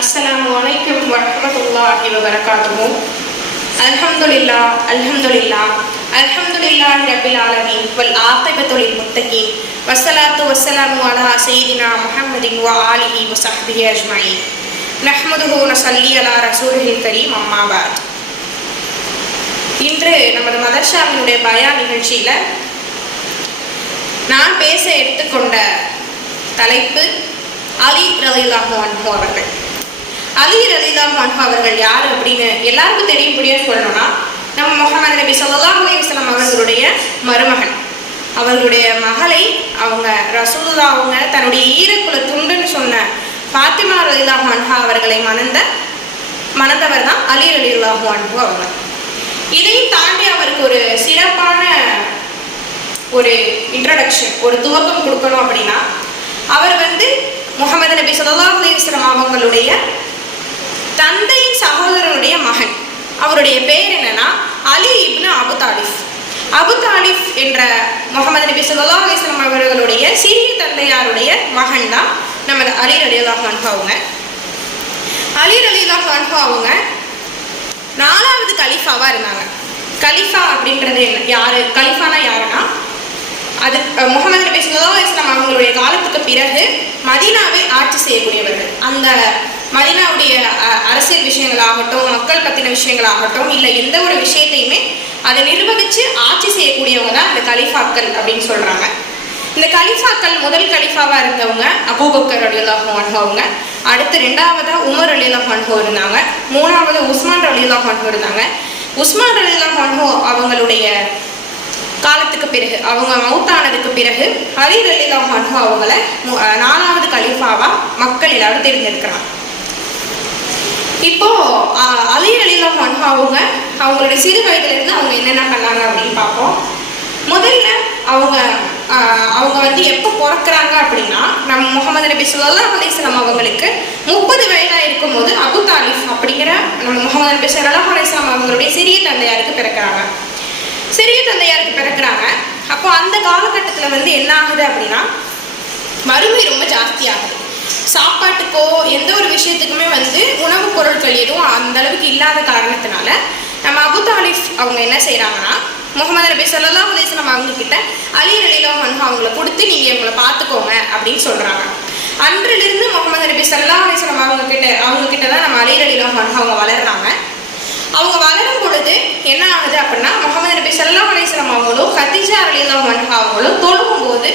அஸ்லாம் வலைக்கம் வரமத்துல்லாஹி வபரகாத்துவும் அல்ஹம்துலில்லா அல்ஹம்துலில்லா அல்ஹம்துலில்லா ரபில் ஆலமி வல் ஆத்திபத்துலில் முத்தகி வசலாத்து வசலாம் அலா சைதினா முஹம்மதின் வ ஆலிஹி வ சஹ்பிஹி அஜ்மாயி நஹ்மதுஹு சல்லி அலா ரசூலில் கரீம் அம்மாபாத் இன்று நமது மதர்ஷாவினுடைய பயா நிகழ்ச்சியில் நான் பேச எடுத்துக்கொண்ட தலைப்பு அலி ரலிலாஹு அன்ஹு அவர்கள். அலி ரலிதா அன்ஹு அவர்கள் யார் அப்படின்னு எல்லாருக்கும் தெரியும்படியா சொல்லணும்னா நம்ம முகமது நபி ஸல்லல்லாஹு அலிஸ்லாம் அவர்களுடைய மருமகன். அவர்களுடைய மகளை அவங்க ரசூலுல்லா அவங்க தன்னுடைய ஈரக்குல துண்டுன்னு சொன்ன ஃபாத்திமா ரலிலாஹு மான்ஹா அவர்களை மணந்த மணந்தவர் தான் அலி ரலிலாஹு அன்ஹு அவங்க. இதையும் தாண்டி அவருக்கு ஒரு சிறப்பான ஒரு இன்ட்ரடக்ஷன் ஒரு துவக்கம் கொடுக்கணும் அப்படின்னா அவர் வந்து முகமது நபி சொல்லா அலிஸ்லாம் அவங்களுடைய தந்தையின் சகோதரனுடைய மகன். அவருடைய பெயர் என்னன்னா அலி இப்னு அபு தாலிஃப் அபு தாலிஃப் என்ற முகமது நபி சொல்லா அலிஸ்லாம் அவர்களுடைய சிறிய தந்தையாருடைய மகன் தான் நமது அலி ரலியல்லாஹு அன்ஹு அவங்க. அலி ரலியல்லாஹு அவங்க நாலாவது கலிஃபாவாக இருந்தாங்க. கலிஃபா அப்படின்றது என்ன? யாரு? கலிஃபானா யாருன்னா அது முகமது நபி சொல்லா இஸ்லாம் அவங்களுடைய காலத்துக்கு பிறகு மதீனாவை ஆட்சி செய்யக்கூடியவர்கள். அந்த மதீனாவுடைய அரசியல் விஷயங்களாகட்டும் மக்கள் பற்றின விஷயங்களாகட்டும் இல்லை எந்த ஒரு விஷயத்தையுமே அதை நிர்வகித்து ஆட்சி செய்யக்கூடியவங்க தான் இந்த கலிஃபாக்கள் அப்படின்னு சொல்கிறாங்க இந்த கலிஃபாக்கள் முதல் கலிஃபாவாக இருந்தவங்க அபூபக்கர் அலிலாஹு அன்ஹு அவங்க. அடுத்து ரெண்டாவதாக உமர் அலிலாஹு அன்ஹு இருந்தாங்க. மூணாவது உஸ்மான் அலிலாஹு அன்ஹு இருந்தாங்க. உஸ்மான் அலிலாஹு அன்ஹு அவங்களுடைய காலத்துக்கு பிறகு அவங்க மௌத்தானதுக்கு பிறகு அலி அலிலாஹு அன்ஹு அவங்கள மு- நாலாவது கலீஃபாவா மக்கள் எல்லாரும் தேர்ந்தெடுக்கிறாங்க. இப்போ அஹ், அலி அலிலாஹு அவங்க அவங்களுடைய சிறு வயதுல இருந்து அவங்க என்னென்ன பண்ணாங்க அப்படின்னு பார்ப்போம். முதல்ல அவங்க அவங்க வந்து எப்போ பிறக்கிறாங்க அப்படின்னா நம்ம முகமது நபி சொல்லா அலிஸ்லாம் அவங்களுக்கு முப்பது வயதாக இருக்கும் போது அபு தாலிஃப் அப்படிங்கிற நம்ம முகமது நபி சொல்லா அலிஸ்லாம் அவங்களுடைய சிறிய தந்தையாருக்கு பிறக்கிறாங்க. சிறிய தந்தையாருக்கு பிறக்கிறாங்க. அப்போ அந்த காலகட்டத்தில் வந்து என்ன ஆகுது அப்படின்னா வறுமை ரொம்ப ஜாஸ்தியாகுது. சாப்பாட்டுக்கோ எந்த ஒரு விஷயத்துக்குமே வந்து உணவுப் பொருட்கள் எதுவும் அந்த அளவுக்கு இல்லாத காரணத்தினால நம்ம அபு தாலிஃப் அவங்க என்ன செய்கிறாங்கன்னா முகமது நபி சொல்லலா அலைஹி வஸல்லம் அவங்க கிட்ட அலி அலிலோ அவங்கள கொடுத்து நீங்கள் இவங்களை பார்த்துக்கோங்க அப்படின்னு சொல்கிறாங்க அன்றிலிருந்து முகமது நபி ஸல்லல்லாஹு அலைஹி வஸல்லம் அவங்க கிட்ட அவங்க கிட்ட தான் நம்ம அலி ரலியல்லாஹு அவங்க வளர்றாங்க. அவங்க வளரும் பொழுது என்ன ஆகுது அப்படின்னா முகமது நபி ஸல்லல்லாஹு அலைஹி அவங்களும் கத்திஜா ரலியல்லாஹு மன்ஹா அவங்களும் தொழுகும் போது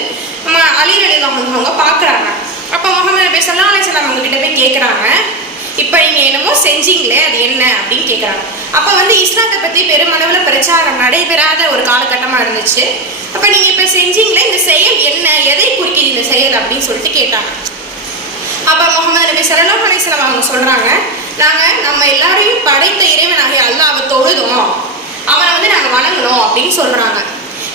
நம்ம அலி ரலியல்லாஹு அவங்க பார்க்குறாங்க. அப்போ முகமது நபி ஸல்லல்லாஹு அலிஸ்லாம் அவங்க கிட்ட போய் கேட்குறாங்க இப்போ நீங்கள் என்னமோ செஞ்சீங்களே அது என்ன? அப்படின்னு கேட்குறாங்க அப்போ வந்து இஸ்லாத்தை பற்றி பெருமளவில் பிரச்சாரம் நடைபெறாத ஒரு காலகட்டமாக இருந்துச்சு. அப்போ நீங்கள் இப்போ செஞ்சீங்களே இந்த செயல் என்ன? எதை குறிக்கிது இந்த செயல் அப்படின்னு சொல்லிட்டு கேட்டாங்க. அப்போ முகமது நபி ஸல்லல்லாஹு அலைஹி அவங்க சொல்கிறாங்க நாங்கள் நம்ம எல்லாரையும் படைத்த இறைவனாகிய அல்லாஹ்வை தொழுதோம். அவனை வந்து நாங்கள் வணங்கணும் அப்படின்னு சொல்கிறாங்க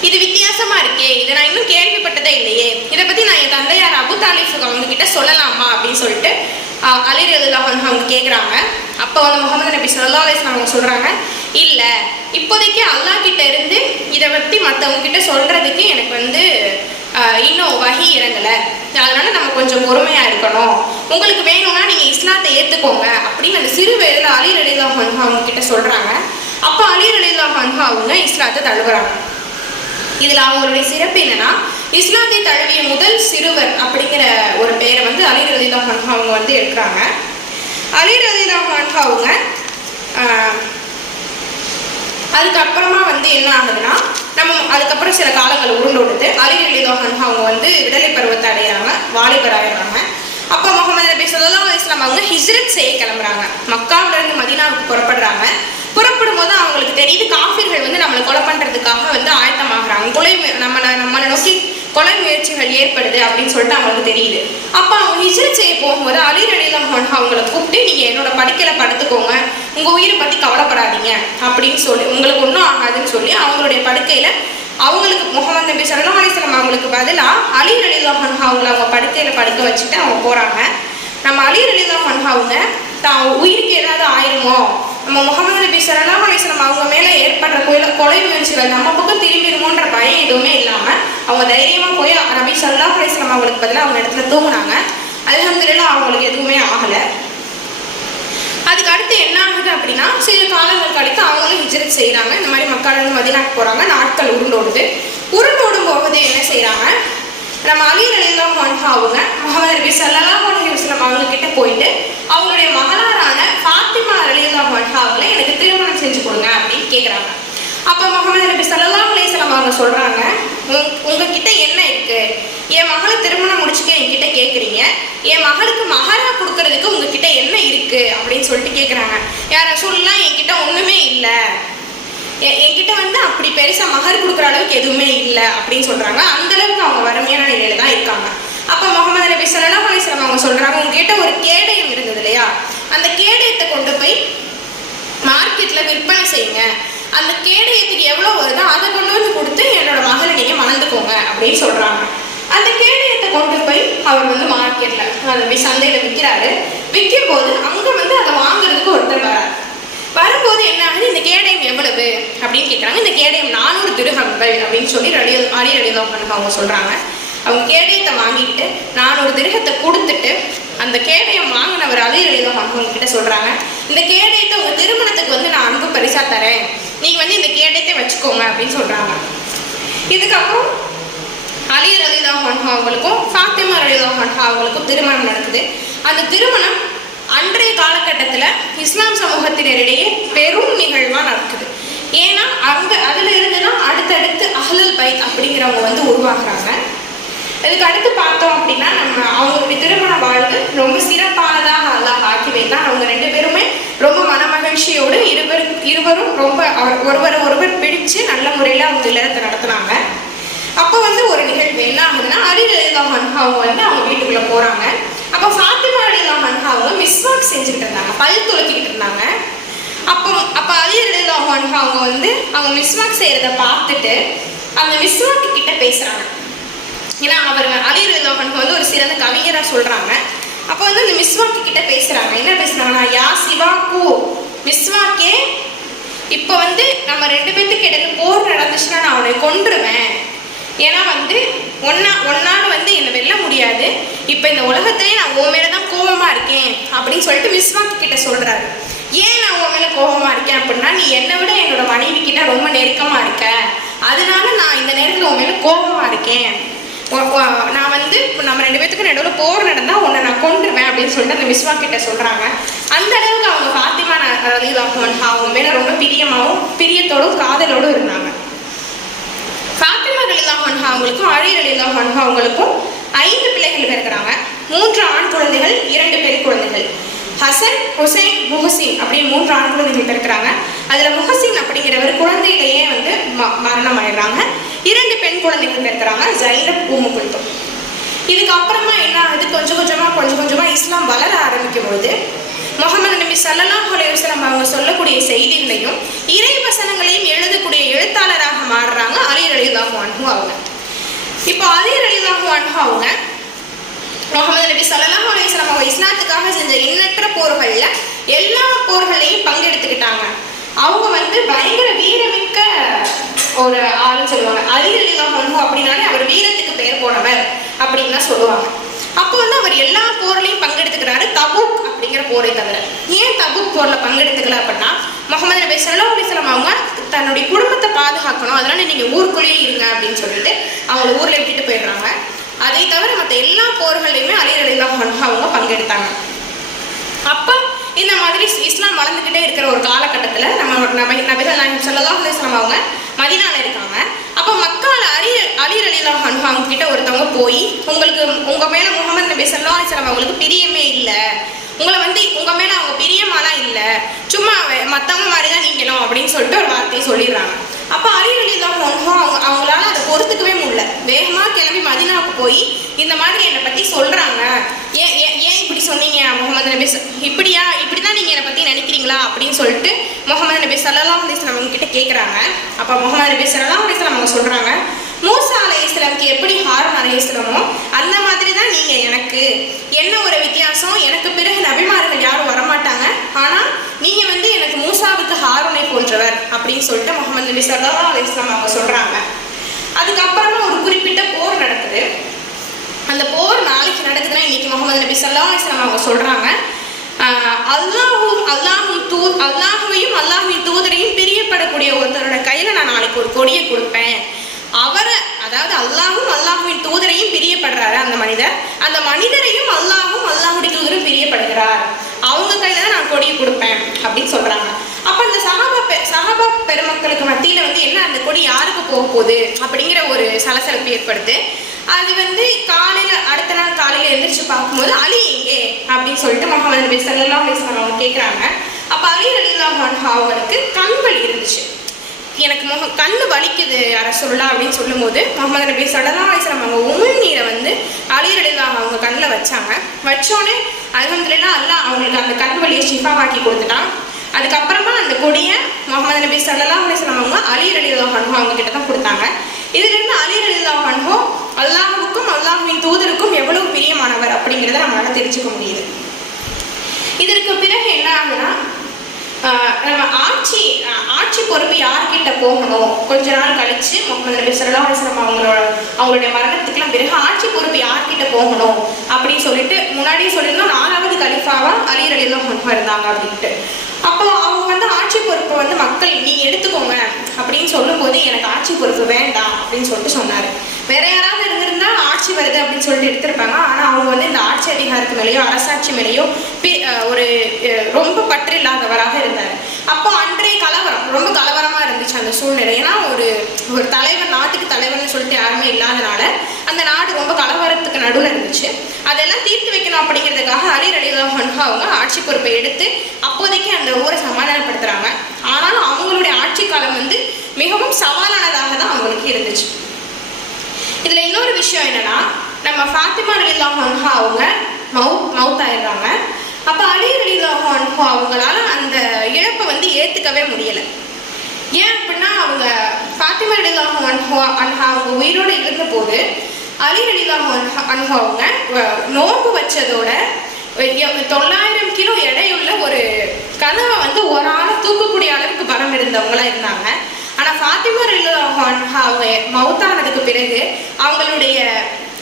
இது வித்தியாசமா இருக்கே. இதை நான் இன்னும் கேள்விப்பட்டதே இல்லையே. இதை பற்றி நான் என் தந்தையார் அபு தாலிஃபுக்கு அவங்க கிட்ட சொல்லலாமா அப்படின்னு சொல்லிட்டு அலிர் அலி ரலியல்லாஹு அவங்க கேட்குறாங்க அப்போ வந்து முகமது நபி சொல்லா அலிஸ்லாம் அவங்க சொல்கிறாங்க இல்லை இப்போதைக்கு அல்லாஹ் கிட்ட இருந்து இதை பற்றி மற்றவங்க கிட்ட சொல்கிறதுக்கு எனக்கு வந்து இன்னும் வகி இறங்கல. அதனால நம்ம கொஞ்சம் பொறுமையா இருக்கணும். உங்களுக்கு வேணும்னா நீங்க இஸ்லாத்தை ஏத்துக்கோங்க அப்படின்னு அந்த சிறு வயதுல அலி ரலிலா ஹன்ஹா அவங்க கிட்ட சொல்றாங்க. அப்ப அலி ரலிலா ஹன்ஹா அவங்க இஸ்லாத்தை தழுவுறாங்க. இதுல அவங்களுடைய சிறப்பு என்னன்னா இஸ்லாத்தை தழுவிய முதல் சிறுவர் அப்படிங்கிற ஒரு பெயரை வந்து அலி ரலிலா ஹன்ஹா அவங்க வந்து எடுக்கிறாங்க. அலி ரலிலா ஹன்ஹா அவங்க ஆஹ் அதுக்கப்புறமா வந்து என்ன ஆகுதுன்னா நம்ம அதுக்கப்புறம் சில காலங்கள் உருண்டோடுது அலி அலிதோஹன் அவங்க வந்து விடலை பருவத்தை அடையிறாங்க வாலிபர் ஆயிடுறாங்க. அப்போ முகமது நபி சொல்லலாம் இஸ்லாம் அவங்க ஹிஜ்ரத் செய்ய கிளம்புறாங்க. மக்காவிலிருந்து மதினாவுக்கு புறப்படுறாங்க. புறப்படும் போது அவங்களுக்கு தெரியுது காஃபிர்கள் வந்து நம்மளை கொலை பண்ணுறதுக்காக வந்து ஆயத்தமாகறாங்க. கொலை நம்ம நம்மளை நோக்கி கொலை முயற்சிகள் ஏற்படுது அப்படின்னு சொல்லிட்டு அவங்களுக்கு தெரியுது. அப்போ அவங்க போகும்போது அலி ரலியல்லாஹு அவங்கள கூப்பிட்டு நீங்கள் என்னோட படுக்கையில் படுத்துக்கோங்க. உங்கள் உயிரை பற்றி கவலைப்படாதீங்க அப்படின்னு சொல்லி உங்களுக்கு ஒன்றும் ஆகாதுன்னு சொல்லி அவங்களுடைய படுக்கையில் அவங்களுக்கு முகமது நபி ஸல்லல்லாஹு அலிஸ்லாம் அவங்களுக்கு பதிலாக அலி ரலியல்லாஹு அன்ஹு அவங்கள அவங்க படுக்கையில் படுக்க வச்சுட்டு அவங்க போகிறாங்க நம்ம அலி ரலியல்லாஹு அன்ஹு அவங்க தான் உயிருக்கு ஏதாவது ஆயிருமோ? நம்ம முகமது நபி ஸல்லல்லாஹு அலிஸ்லாம் அவங்க மேலே ஏற்படுற கொலை கொலை முயற்சிகள் நம்ம பக்கம் திரும்பிடுமோன்ற பயம் எதுவுமே இல்லாமல் அவங்க தைரியமாக போய் நபி ஸல்லல்லாஹு அலிஸ்லாம் அவங்களுக்கு பதிலாக அவங்க இடத்துல தூங்கினாங்க. அல்ஹம்துலில்லாஹ் அவங்களுக்கு எதுவுமே ஆகலை. அடுத்து என்ன ஆகுது அப்படின்னா சில காலங்கள் கழித்து அவங்களும் ஹிஜரத் செய்கிறாங்க இந்த மாதிரி மக்கள் வந்து மதினாக்கு போகிறாங்க நாட்கள் உருண்டோடுது உருண்டோடும் போகுது என்ன செய்கிறாங்க நம்ம அலி அலிலாம் மன்ஹா அவங்க முகமது நபி சல்லா அலைஹி வஸல்லம் அவங்க கிட்ட போயிட்டு அவங்களுடைய மகளாரான ஃபாத்திமா அலிலாம் மன்ஹா அவங்களை எனக்கு திருமணம் செஞ்சு கொடுங்க அப்படின்னு கேட்குறாங்க அப்போ முகமது நபி சல்லா அலிஸ்லாம் அவங்க சொல்கிறாங்க உங் உங்ககிட்ட என்ன இருக்கு? என் மகளை திருமணம் முடிச்சுக்க என்கிட்ட கேட்குறீங்க என் மகளுக்கு மகரா கொடுக்கறதுக்கு உங்ககிட்ட என்ன இருக்கு? அப்படின்னு சொல்லிட்டு கேட்குறாங்க யார் ரசூல்லாம் என்கிட்ட ஒன்றுமே இல்லை. எ- என்கிட்ட வந்து அப்படி பெருசா மகர் கொடுக்குற அளவுக்கு எதுவுமே இல்லை அப்படின்னு சொல்றாங்க. அந்த அளவுக்கு அவங்க வறுமையான நிலையில தான் இருக்காங்க. அப்ப முகமது நபி சொல்லலாம் அலிஸ்லாம் அவங்க சொல்றாங்க உங்ககிட்ட ஒரு கேடயம் இருந்தது இல்லையா? அந்த கேடயத்தை கொண்டு போய் மார்க்கெட்ல விற்பனை செய்யுங்க. அந்த கேடயத்துக்கு எவ்வளோ வருதோ அதை கொண்டு வந்து கொடுத்து என்னோட மகளை நீங்கள் மணந்துக்கோங்க அப்படின்னு சொல்கிறாங்க அந்த கேடயத்தை கொண்டு போய் அவர் வந்து மார்க்கெட்டில் அதை போய் சந்தையில் விற்கிறாரு விற்கும் போது அங்கே வந்து அதை வாங்குறதுக்கு ஒருத்தர் வராரு. வரும்போது என்ன ஆகுது? இந்த கேடயம் எவ்வளவு? அப்படின்னு கேட்குறாங்க இந்த கேடயம் நானூறு திருகங்கள் அப்படின்னு சொல்லி ரடியோ அடி ரடிதோ அவங்க சொல்கிறாங்க அவங்க கேடயத்தை வாங்கிக்கிட்டு நானூறு திருகத்தை கொடுத்துட்டு அந்த கேடயம் வாங்கினவர் அதே ரடிதோ அவங்க கிட்ட சொல்கிறாங்க இந்த கேடயத்தை உங்கள் திருமணத்துக்கு வந்து நான் அன்பு பரிசா தரேன். நீங்க வந்து இந்த கேடயத்தை வச்சுக்கோங்க அப்படின்னு சொல்றாங்க. இதுக்கப்புறம் அலி ரலிதா ஹன்ஹா அவங்களுக்கும் ஃபாத்திமா ரலிதா ஹன்ஹா அவங்களுக்கும் திருமணம் நடக்குது. அந்த திருமணம் அன்றைய காலகட்டத்தில் இஸ்லாம் சமூகத்தினரிடையே பெரும் நிகழ்வாக நடக்குது. ஏன்னா அங்க அதுல இருந்து தான் அடுத்தடுத்து அஹ்லுல் பைத் அப்படிங்கிறவங்க வந்து உருவாகிறாங்க. இதுக்கு அடுத்து பார்த்தோம் அப்படின்னா நம்ம அவங்களுடைய திருமண வாழ்வு ரொம்ப சிறப்பு அல்லாஹ் ஆக்கி வைத்தான் அவங்க ரெண்டு பேருமே ரொம்ப மனமகிழ்ச்சியோடு இருவர் இருவரும் ரொம்ப அவர் ஒருவரை ஒருவர் பிடிச்சு நல்ல முறையில் அவங்க இல்லறத்தை நடத்துனாங்க. அப்போ வந்து ஒரு நிகழ்வு என்ன ஆகுதுன்னா அலி மன்ஹாவும் வந்து அவங்க வீட்டுக்குள்ளே போகிறாங்க அப்போ ஃபாத்திமா ரலிதா மன்ஹாவும் மிஸ்வாக் செஞ்சுக்கிட்டு இருந்தாங்க. பல் துளக்கிக்கிட்டு இருந்தாங்க. அப்போ அப்போ அலி மன்ஹா அவங்க வந்து அவங்க மிஸ்வாக் செய்கிறத பார்த்துட்டு அந்த மிஸ்வாக்கு கிட்ட பேசுகிறாங்க ஏன்னா அவர் அலி மன்ஹா வந்து ஒரு சிறந்த கவிஞராக சொல்கிறாங்க அப்போ வந்து அந்த மிஸ்வாக்கு கிட்ட பேசுகிறாங்க என்ன பேசுகிறாங்கன்னா யா சிவாக்கு மிஸ்வாக்கே இப்போ வந்து நம்ம ரெண்டு பேர்த்துக்கு இடையில போர் நடந்துச்சுன்னா நான் அவனை கொன்றுவேன். ஏன்னா வந்து ஒன்னா ஒன்னால வந்து என்னை வெல்ல முடியாது. இப்போ இந்த உலகத்திலே நான் உன் மேலே தான் கோபமா இருக்கேன் அப்படின்னு சொல்லிட்டு விஸ்வாக்கு கிட்ட சொல்றாரு. ஏன் நான் உன் மேல கோபமா இருக்கேன் அப்படின்னா நீ என்னை விட என்னோட மனைவி கிட்ட ரொம்ப நெருக்கமா இருக்க. அதனால நான் இந்த நேரத்தில் உன் மேல கோபமா இருக்கேன். நான் வந்து நம்ம ரெண்டு பேத்துக்கும் நடுவில் போர் நடந்தால் உன்னை நான் கொண்டுருவேன் அப்படின்னு சொல்லிட்டு அந்த மிஸ்வா கிட்ட சொல்கிறாங்க அந்த அளவுக்கு அவங்க ஃபாத்திமா ரலிலாஹன் அவங்க மேலே ரொம்ப பிரியமாகவும் பிரியத்தோடும் காதலோடும் இருந்தாங்க. ஃபாத்திமா ரலிலாஹன் அவங்களுக்கும் அலி ஹன்ஹா அவங்களுக்கும் ஐந்து பிள்ளைகள் பிறக்கிறாங்க மூன்று ஆண் குழந்தைகள் இரண்டு பெண் குழந்தைகள். ஹசன் ஹுசைன் முஹசின் அப்படின்னு மூன்று ஆண் குழந்தைகள் பிறக்கிறாங்க அதில் முஹசின் அப்படிங்கிறவர் குழந்தையிலேயே வந்து ம- மரணம் ஆயிடுறாங்க இரண்டு பெண் குழந்தைகள் பிறக்கிறாங்க. ஜைனப் பூமு இதுக்கப்புறமா என்ன ஆகுது? கொஞ்சம் கொஞ்சமா கொஞ்சம் கொஞ்சமா இஸ்லாம் வளர ஆரம்பிக்கும் பொழுது முகமது நபி சல்லா அலைஹி அவங்க சொல்லக்கூடிய செய்திகளையும் இறை வசனங்களையும் எழுதக்கூடிய எழுத்தாளராக மாறுறாங்க அலி ரலியல்லாஹு அன்ஹு அவங்க. இப்போ அலி ரலியல்லாஹு அன்ஹு அவங்க முகமது நபி ஸல்லல்லாஹு அலைஹி அவங்க இஸ்லாத்துக்காக செஞ்ச எண்ணற்ற போர்கள்ல எல்லா போர்களையும் பங்கெடுத்துக்கிட்டாங்க அவங்க வந்து பயங்கர வீரமிக்க ஒரு ஆளுன்னு சொல்லுவாங்க. அலி ரலியல்லாஹு அப்படின்னாலே அவர் வீரத்துக்கு பெயர் போனவர் அப்படின்னு சொல்லுவாங்க. அப்போ வந்து அவர் எல்லா போர்லையும் பங்கெடுத்துக்கிறாரு தபுக் அப்படிங்கிற போரை தவிர. ஏன் தபுக் போர்ல பங்கெடுத்துக்கல அப்படின்னா முகமது நபி சல்லா அலிஸ்லாம் அவங்க தன்னுடைய குடும்பத்தை பாதுகாக்கணும். அதனால நீங்க ஊருக்குள்ளேயே இருங்க அப்படின்னு சொல்லிட்டு அவங்கள ஊர்ல விட்டுட்டு போயிடுறாங்க. அதை தவிர மற்ற எல்லா போர்கள்லையுமே அலி அவங்க பங்கெடுத்தாங்க. அப்போ இந்த மாதிரி இஸ்லாம் வளர்ந்துக்கிட்டே இருக்கிற ஒரு காலகட்டத்தில் நம்ம நம்ம நபிகள் நாயகம் சொல்லலாம் அலைஹி அவங்க மதினால இருக்காங்க. அப்போ மக்கால அலி அலி ரலியல்லாஹு அன்ஹு அவங்க கிட்ட ஒருத்தவங்க போய் உங்களுக்கு உங்க மேல முகமது நபி ஸல்லல்லாஹு அலைஹி அவங்களுக்கு பிரியமே இல்லை. உங்களை வந்து உங்க மேல அவங்க பிரியமாலாம் இல்லை. சும்மா மத்தவங்க மாதிரி தான் நீங்களும் அப்படின்னு சொல்லிட்டு ஒரு வார்த்தையை சொல்லிடுறாங்க. அப்போ அலி ரலியல்லாஹு அன்ஹு அவங்க அவங்களால அதை பொறுத்துக்கவே முடியல. வேகமா கிளம்பி மதினாவுக்கு போய் இந்த மாதிரி என்னை பத்தி சொல்றாங்க. ஏன் ஏன் ஏன் இப்படி சொன்னீங்க முகமது நபி இப்படியா இப்படி தான் நீங்க என்னை பத்தி நினைக்கிறீங்களா? அப்படின்னு சொல்லிட்டு முகமது நபி ஸல்லல்லாஹு அலைஹி அவங்க கிட்ட கேட்குறாங்க அப்போ முகமது நபி ஸல்லல்லாஹு அலைஹி அவங்க சொல்கிறாங்க மூசா அலைஹிஸ்ஸலாமுக்கு எப்படி ஹாரூன் இஸ்லாமோ அந்த மாதிரி தான் நீங்கள் எனக்கு. என்ன ஒரு வித்தியாசம்? எனக்கு பிறகு நபிமார்கள் யாரும் வரமாட்டாங்க. ஆனால் நீங்கள் வந்து எனக்கு மூசாவுக்கு ஹாரனை போன்றவர் அப்படின்னு சொல்லிட்டு முகமது நபி ஸல்லல்லாஹு அலி இஸ்லாம் அவங்க சொல்கிறாங்க அதுக்கப்புறமா ஒரு குறிப்பிட்ட போர் நடக்குது. அந்த போர் நாளைக்கு நடக்குதுன்னா இன்னைக்கு முகமது நபி ஸல்லல்லாஹு அலி இஸ்லாம் அவங்க சொல்கிறாங்க அல்லாஹும் அல்லாஹும் தூ அல்லாஹுவையும் அல்லாஹுவின் தூதரையும் பிரியப்படக்கூடிய ஒருத்தரோட கையில நான் நாளைக்கு ஒரு கொடியை கொடுப்பேன். அவரை அதாவது அல்லாஹும் அல்லாஹுவின் தூதரையும் பிரியப்படுறாரு அந்த மனிதர். அந்த மனிதரையும் அல்லாஹும் அல்லாஹுடைய தூதரும் பிரியப்படுகிறார். அவங்க கையில தான் நான் கொடியை கொடுப்பேன் அப்படின்னு சொல்றாங்க. அப்ப அந்த சஹாபா பெ- சஹாபா பெருமக்களுக்கு மத்தியில வந்து என்ன அந்த கொடி யாருக்கு போக போகுது அப்படிங்கிற ஒரு சலசலப்பு ஏற்படுது. அது வந்து காலையில அடுத்த நாள் காலையில எழுந்திரிச்சு பார்க்கும்போது அலி எங்கே? அப்படின்னு சொல்லிட்டு முகமது நபி ஸல்லல்லாஹு அலைஹி அவங்க கேட்குறாங்க அப்ப அலி ரலியல்லாஹு அவங்களுக்கு கண் வலி இருந்துச்சு. எனக்கு முக கண்ணு வலிக்குது அரசுல்லா அப்படின்னு சொல்லும்போது முகமது நபி ஸல்லல்லாஹு அலைஹி அவங்க உமிழ்நீரை வந்து அலி ரலியல்லாஹு அவங்க கண்ணில் வச்சாங்க. வச்சோடனே அலமதுலாம் அல்லா அவங்களுக்கு அந்த கண் வலியை ஷிஃபாவாக்கி கொடுத்துட்டான். அதுக்கப்புறமா அந்த கொடியை முகமது நபி சடலா அலைஹி அவங்க அலி ரலியல்லாஹு அவங்க கிட்ட தான் கொடுத்தாங்க. இதுலேருந்து அலி அல்லாஹுக்கும் அல்லாஹ்வின் தூதருக்கும் எவ்வளவு பிரியமானவர் அப்படிங்கிறத நம்மளால தெரிஞ்சுக்க முடியுது. இதற்கு பிறகு என்ன ஆகுதுன்னா நம்ம ஆட்சி ஆட்சி பொறுப்பு யார்கிட்ட போகணும்? கொஞ்ச நாள் கழிச்சு முகமது நபி ஸல்லல்லாஹு அலிஸ்லாம் அவங்களோட அவங்களுடைய மரணத்துக்குலாம் பிறகு ஆட்சி பொறுப்பு யார்கிட்ட போகணும்? அப்படின்னு சொல்லிட்டு முன்னாடியே சொல்லியிருந்தோம் நாலாவது கலிஃபாவா அலி ரலியல்லாஹு அன்ஹு இருந்தாங்க அப்படின்ட்டு. அப்போ அவங்க வந்து ஆட்சி பொறுப்பை வந்து மக்கள் நீங்க எடுத்துக்கோங்க. அப்படின்னு சொல்லும்போது எனக்கு ஆட்சி பொறுப்பு வேண்டாம். அப்படின்னு சொல்லிட்டு சொன்னாரு. வேற யாராவது இருந்திருந்தா ஆட்சி வருது அப்படின்னு சொல்லிட்டு எடுத்திருப்பாங்க. ஆனா அவங்க வந்து இந்த ஆட்சி அதிகாரத்து மேலேயோ அரசாட்சி மேலேயோ ஒரு ரொம்ப பற்று இல்லாதவராக இருந்தார். அப்போ அன்றைய கலவரம் ரொம்ப கலவரமா இருந்துச்சு அந்த சூழ்நிலை. ஏன்னா ஒரு ஒரு தலைவர் நாட்டுக்கு தலைவர்னு சொல்லிட்டு யாருமே இல்லாதனால அந்த நாடு ரொம்ப கலவரத்துக்கு நடுவில் இருந்துச்சு. அதெல்லாம் தீர்த்து வைக்கணும் அப்படிங்கிறதுக்காக அலி ரலிதா அன்ஹு அவங்க ஆட்சி பொறுப்பை எடுத்து அப்போதைக்கு அந்த ஊரை சமாதானப்படுத்துறாங்க. ஆனாலும் அவங்களுடைய ஆட்சி காலம் வந்து மிகவும் சவாலானதாக தான் அவங்களுக்கு இருந்துச்சு. இதுல இன்னொரு விஷயம் என்னன்னா நம்ம ஃபாத்திமா ரலியல்லாஹு அன்ஹா அவங்க மவுத் மவுத் ஆயிடுறாங்க அப்ப அலி ரலியல்லாஹு அவங்களால அந்த இழப்பை வந்து ஏத்துக்கவே முடியல. ஏன் அப்படின்னா அவங்க ஃபாத்திமா ரலியல்லாஹு அன்ஹு அன்ஹா அவங்க உயிரோட இருந்தபோது அலி ரலியல்லாஹு அன்ஹா அவங்க வ- நோன்பு வச்சதோட தொள்ளாயிரம் கிலோ எடையுள்ள ஒரு கதவை வந்து ஒரு ஆளை தூக்கக்கூடிய அளவுக்கு பலம் இருந்தவங்களா இருந்தாங்க. ஆனா ஃபாத்திமா ரலியல்லாஹு அன்ஹா அவங்க மவுத்தானதுக்கு பிறகு அவங்களுடைய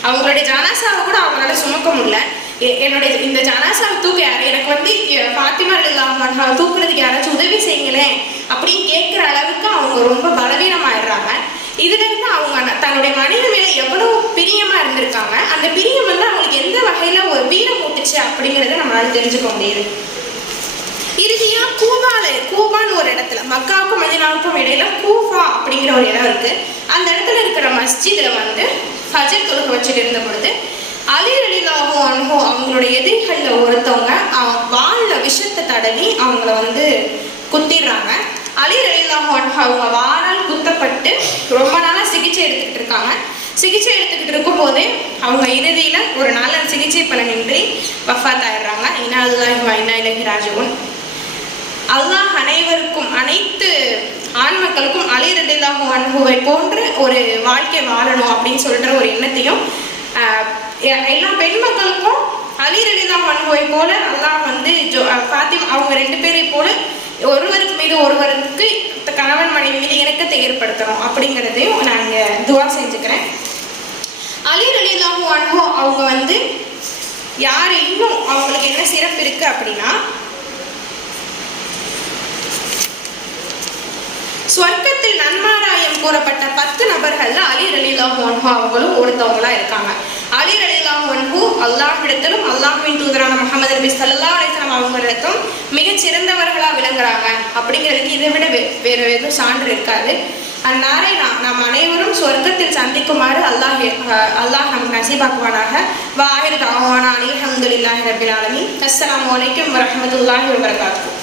அவங்களுடைய ஜனாசாவை கூட அவங்களால சுமக்க முடியல. எ- என்னுடைய இந்த ஜனாசாவை தூக்க எனக்கு வந்து ஃபாத்திமா ரலியல்லாஹு தூக்குறதுக்கு யாராச்சும் உதவி செய்யுங்களேன் அப்படின்னு கேட்குற அளவுக்கு அவங்க ரொம்ப பலவீனமாயிடுறாங்க. இதுல இருந்து அவங்க தன்னுடைய மனித மேல எவ்வளவு பிரியமா இருந்திருக்காங்க அந்த பிரியம் வந்து அவங்களுக்கு எந்த வகையில ஒரு வீரம் ஊட்டுச்சு அப்படிங்கறத நம்மளால தெரிஞ்சுக்க முடியுது. இறுதியா கூபால கூபான்னு ஒரு இடத்துல. மக்காவுக்கும் மதினாவுக்கும் இடையில கூஃபா அப்படிங்கிற ஒரு இடம் இருக்கு. அந்த இடத்துல இருக்கிற மஸ்ஜிதில் வந்து ஃபஜர் தொழுக வச்சுட்டு இருந்த பொழுது அலி அலிலாஹோ அனுகோ அவங்களுடைய எதிரிகள்ல ஒருத்தவங்க அவங்க வாள்ல விஷத்தை தடவி அவங்கள வந்து குத்திடுறாங்க. அலி அலிலாஹோ அனுகோ அவங்க வாழால் குத்தப்பட்டு ரொம்ப நாளாக சிகிச்சை எடுத்துக்கிட்டு இருக்காங்க. சிகிச்சை எடுத்துக்கிட்டு இருக்கும்போதே அவங்க இறுதியில் ஒரு நல்ல சிகிச்சை பலனின்றி வஃபாத் ஆயிடுறாங்க. இன்னா அதுதான் வ இன்னா அல்லாஹ் அனைவருக்கும் அனைத்து ஆண் மக்களுக்கும் அலி ரலில்லாஹு அன்ஹுவை போன்று ஒரு வாழ்க்கை வாழணும் அப்படின்னு சொல்ற ஒரு எண்ணத்தையும் எல்லா பெண் மக்களுக்கும் அலி ரலில்லாஹு அன்ஹுவை போல அல்லாஹ் வந்து ஜோ ஃபாத்திமா அவங்க ரெண்டு பேரை போல ஒருவருக்கு மீது ஒருவருக்கு கணவன் மனைவி மீது இணக்கத்தை ஏற்படுத்தணும் அப்படிங்கிறதையும் நான் இங்க துவா செஞ்சுக்கிறேன். அலி ரலில்லாஹு அவங்க வந்து யார் இன்னும் அவங்களுக்கு என்ன சிறப்பு இருக்கு அப்படின்னா சொர்க்கத்தில் நன்மாராயம் கூறப்பட்ட பத்து நபர்கள்ல அலி ரலிலா அன்ஹு அவங்களும் ஒருத்தவங்களா இருக்காங்க. அலி ரலிலா அன்ஹு அல்லாஹ்விடத்திலும் அல்லாஹ்வின் தூதரான முகமது நபி சல்லா அலைஹி அவங்களிடத்தும் மிகச் சிறந்தவர்களா விளங்குறாங்க. அப்படிங்கிறதுக்கு இதை விட வே- வேற எதுவும் சான்று இருக்காது. அந்நாளை நாம் நாம் அனைவரும் சொர்க்கத்தில் சந்திக்குமாறு அல்லாஹ் அல்லாஹ் நமக்கு நசீபாக்குவானாக. வாஹிர் தாவானா அலி அஹமதுல்லாஹி ரபில் ஆலமீன். அஸ்ஸலாமு அலைக்கும் வரஹ்மத்துல்லாஹி